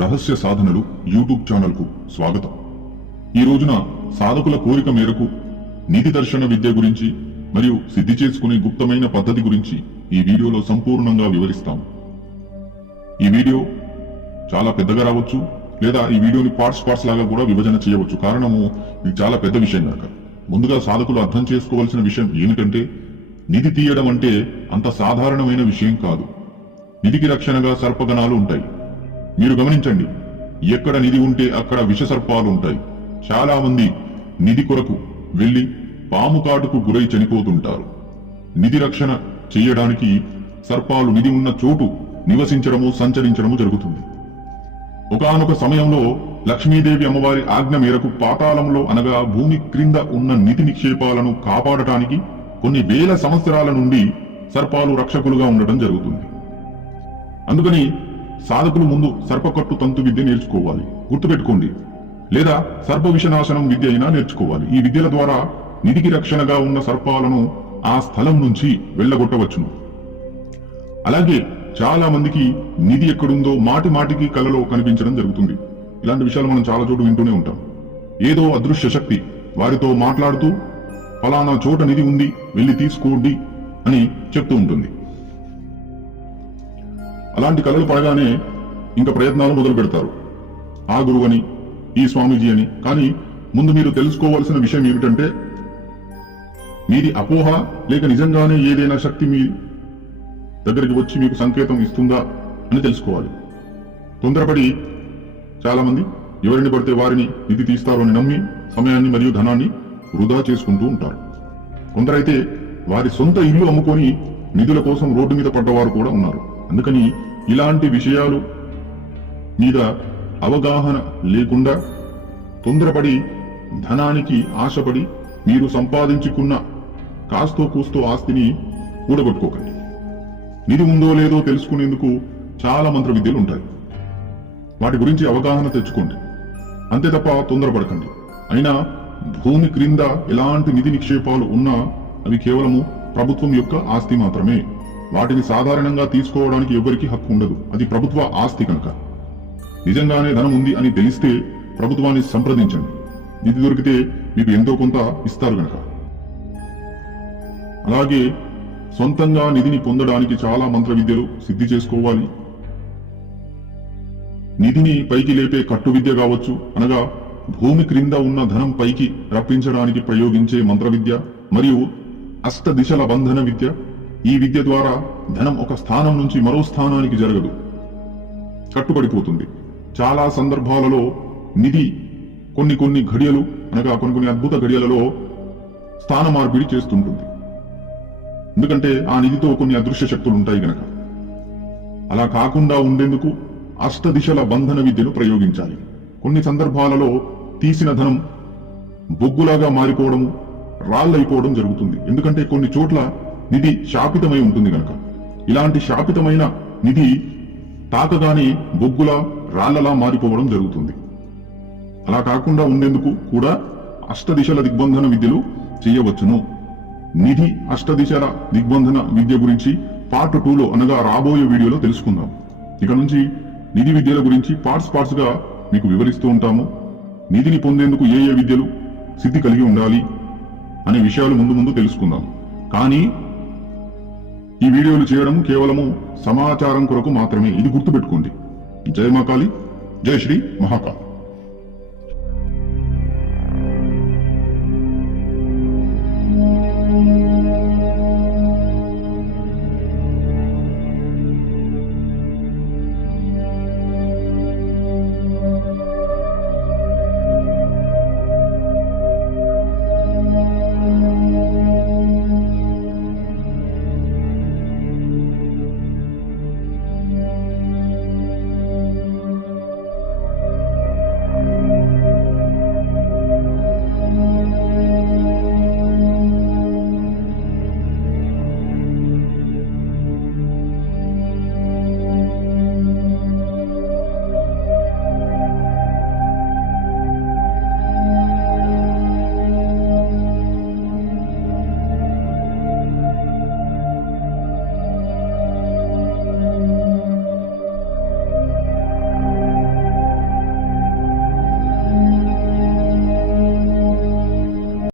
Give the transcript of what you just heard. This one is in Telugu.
రహస్య సాధనలు యూట్యూబ్ ఛానల్కు స్వాగతం. ఈ రోజున సాధకుల కోరిక మేరకు నీతి దర్శన విద్య గురించి మరియు సిద్ధి చేసుకునే గుప్తమైన పద్ధతి గురించి ఈ వీడియోలో సంపూర్ణంగా వివరిస్తాం. ఈ వీడియో చాలా పెద్దగా రావచ్చు, లేదా ఈ వీడియోని పార్ట్స్ లాగా కూడా విభజన చేయవచ్చు. కారణము ఇది చాలా పెద్ద విషయం కనుక. ముందుగా సాధకులు అర్థం చేసుకోవాల్సిన విషయం ఏమిటంటే, నిధి తీయడం అంటే అంత సాధారణమైన విషయం కాదు. నిధికి రక్షణగా సర్పగణాలు ఉంటాయి. మీరు గమనించండి, ఎక్కడ నిధి ఉంటే అక్కడ విషసర్పాలు ఉంటాయి. చాలా మంది నిధి కొరకు వెళ్లి పాము కాటుకు గురై చనిపోతుంటారు. నిధి రక్షణ చేయడానికి సర్పాలు నిధి ఉన్న చోటు నివసించడము, సంచరించడము జరుగుతుంది. ఒకానొక సమయంలో లక్ష్మీదేవి అమ్మవారి ఆజ్ఞ మేరకు పాతాళంలో అనగా భూమి క్రింద ఉన్న నిధి నిక్షేపాలను కాపాడటానికి కొన్ని వేల సంవత్సరాల నుండి సర్పాలు రక్షకులుగా ఉండటం జరుగుతుంది. అందుకని సాధకులు ముందు సర్పకట్టు తంతు విద్య నేర్చుకోవాలి. గుర్తుపెట్టుకోండి, లేదా సర్ప విషనాశనం విద్య అయినా నేర్చుకోవాలి. ఈ విద్యల ద్వారా నిధికి రక్షణగా ఉన్న సర్పాలను ఆ స్థలం నుంచి వెళ్లగొట్టవచ్చును. అలాగే చాలా మందికి నిధి ఎక్కడుందో మాటి మాటికి కలలో కనిపించడం జరుగుతుంది. ఇలాంటి విషయాలు మనం చాలా చోటు వింటూనే ఉంటాం. ఏదో అదృశ్య శక్తి వారితో మాట్లాడుతూ ఫలానా చోట నిధి ఉంది, వెళ్లి తీసుకోండి అని చెప్తూ ఉంటుంది. అలాంటి కలలు పడగానే ఇంకా ప్రయత్నాలు మొదలు పెడతారు. ఆ గురువు అని, ఈ స్వామీజీ అని. కానీ ముందు మీరు తెలుసుకోవాల్సిన విషయం ఏమిటంటే, మీది అపోహ లేక నిజంగానే ఏదైనా శక్తి మీ దగ్గరికి వచ్చి మీకు సంకేతం ఇస్తుందా అని తెలుసుకోవాలి. తొందరపడి చాలా మంది ఎవరిని పడితే వారిని నిధి తీస్తారు అని నమ్మి సమయాన్ని మరియు ధనాన్ని వృధా చేసుకుంటూ ఉంటారు. కొందరైతే వారి సొంత ఇల్లు అమ్ముకొని నిధుల కోసం రోడ్డు మీద పడ్డవారు కూడా ఉన్నారు. అందుకని ఇలాంటి విషయాలు మీద అవగాహన లేకుండా తొందరపడి ధనానికి ఆశపడి మీరు సంపాదించుకున్న కాస్తో కూస్తో ఆస్తిని కూడగొట్టుకోకండి. నిధి ఉందో లేదో తెలుసుకునేందుకు చాలా మంత్ర విద్యలు ఉంటాయి. వాటి గురించి అవగాహన తెచ్చుకోండి. అంతే తప్ప తొందరపడకండి. అయినా భూమి క్రింద ఎలాంటి నిధి నిక్షేపాలు ఉన్నా అవి కేవలము ప్రభుత్వం యొక్క ఆస్తి మాత్రమే. వాటిని సాధారణంగా తీసుకోవడానికి ఎవరికి హక్కు ఉండదు. అది ప్రభుత్వ ఆస్తి కనుక. నిజంగానే ధనం ఉంది అని తెలిస్తే ప్రభుత్వాన్ని సంప్రదించండి. నిధి దొరికితే మీకు ఎంతో కొంత ఇస్తారు కనుక. అలాగే సొంతంగా నిధిని పొందడానికి చాలా మంత్ర విద్యలు సిద్ధి చేసుకోవాలి. నిధిని పైకి లేపే కట్టు విద్య కావచ్చు, అనగా భూమి క్రింద ఉన్న ధనం పైకి రప్పించడానికి ప్రయోగించే మంత్ర విద్య, మరియు అష్ట దిశల బంధన విద్య. ఈ విద్య ద్వారా ధనం ఒక స్థానం నుంచి మరో స్థానానికి జరగదు, కట్టుబడిపోతుంది. చాలా సందర్భాలలో నిధి కొన్ని ఘడియలు అనగా కొన్ని అద్భుత ఘడియలలో స్థాన మార్పిడి చేస్తుంటుంది. ఎందుకంటే ఆ నిధితో కొన్ని అదృశ్య శక్తులు ఉంటాయి గనక. అలా కాకుండా ఉండేందుకు అష్ట దిశల బంధన విద్యను ప్రయోగించాలి. కొన్ని సందర్భాలలో తీసిన ధనం బొగ్గులాగా మారిపోవడము, రాళ్ళైపోవడం జరుగుతుంది. ఎందుకంటే కొన్ని చోట్ల నిధి శాపితమై ఉంటుంది గనక. ఇలాంటి శాపితమైన నిధి తాకగానే బొగ్గులా రాళ్లలా మారిపోవడం జరుగుతుంది. అలా కాకుండా ఉండేందుకు కూడా అష్టదిశల దిగ్బంధన విద్యలు చేయవచ్చును. నిధి అష్టదిశల దిగ్బంధన విద్య గురించి పార్ట్ 2లో అనగా రాబోయే వీడియోలో తెలుసుకుందాం. ఇక నుంచి నిధి విద్యల గురించి పార్ట్స్ గా మీకు వివరిస్తూ ఉంటాము. నిధిని పొందేందుకు ఏ విద్యలు సిద్ధి కలిగి ఉండాలి అనే విషయాలు ముందు తెలుసుకుందాం. కానీ ఈ వీడియోలు చేయడం కేవలము సమాచారం కొరకు మాత్రమే. ఇది గుర్తుపెట్టుకోండి. జై మహాకాళి, జై శ్రీ మహాకాళి.